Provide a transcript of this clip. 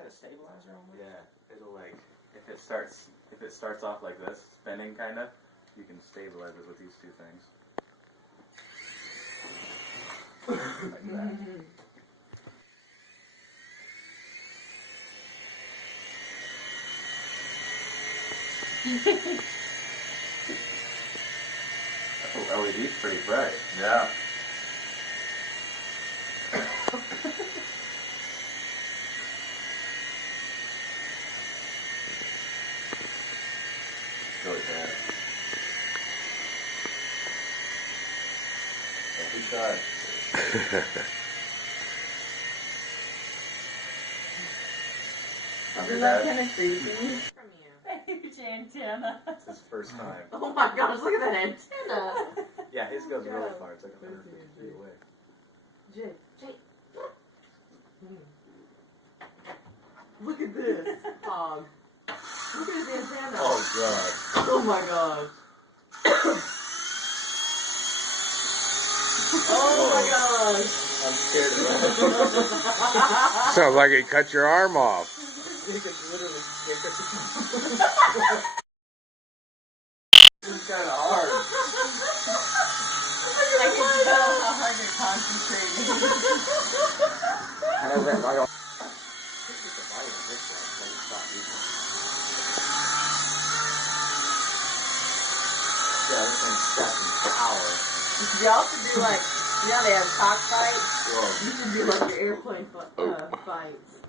got a stabilizer on it? Yeah, it'll like if it starts off like this, spinning kind of, you can stabilize it with these two things. Like that. Oh, LED's pretty bright. Yeah. Really bad. Keep going. Isn't that kind of creepy from you? Huge antenna. It's his first time. Oh my gosh, look at that antenna. Yeah, his goes really far. It's like 150 feet away. Jake. Look at this fog. Look at his antenna. Oh god. Oh my gosh. Oh my gosh. I'm scared of that. Sounds like it cut your arm off. You could literally skip it. It's kind of hard. I can tell how hard you're concentrating. I don't. Yeah, this thing's stacking power. Y'all should do like, you know they have cockfights? Whoa. You should do like your airplane fights.